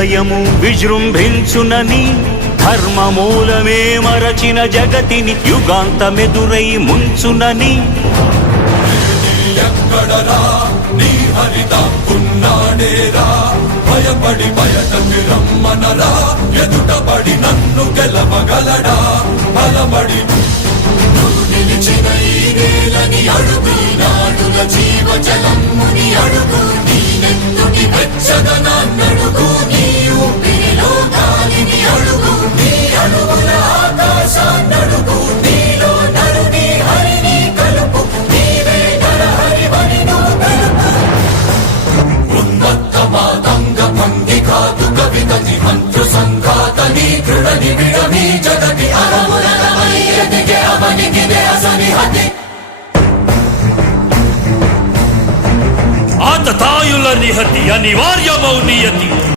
ఉదయము విజృంభించునని ధర్మమూలమే మరచిన జగతిని యుగాంతమెదురై ముంచునని ఎక్కడరా నీ హరిదాక్కున్నాడేరా భయపడి బయటకి రమ్మనరా ఎదుటపడి నన్ను గెలవగలడా బలపడి నిలిచిన ఈ నేలని అడుగు నాడుల జీవజలముని అడుగు నీ నెత్తుని వెచ్చదనాన్నడుగు నీ ఊపిరిలో గాలిని అడుగు నీ అడుగుల ఆకాశాన్నడుగు నీలో నరుని హరిని కలుపు నీవే నరహరివని నువ్వు తెలుపు ఉన్మత్త మాతంగ భంగి కాదు కవితని మంత్రు సంఘాతని దృఢని విడమి జగతి అరమురమై ఎదిగే అవనిగిదే అసని హతి ఆతతాయుల నిహతి అనివార్యమౌ నియతి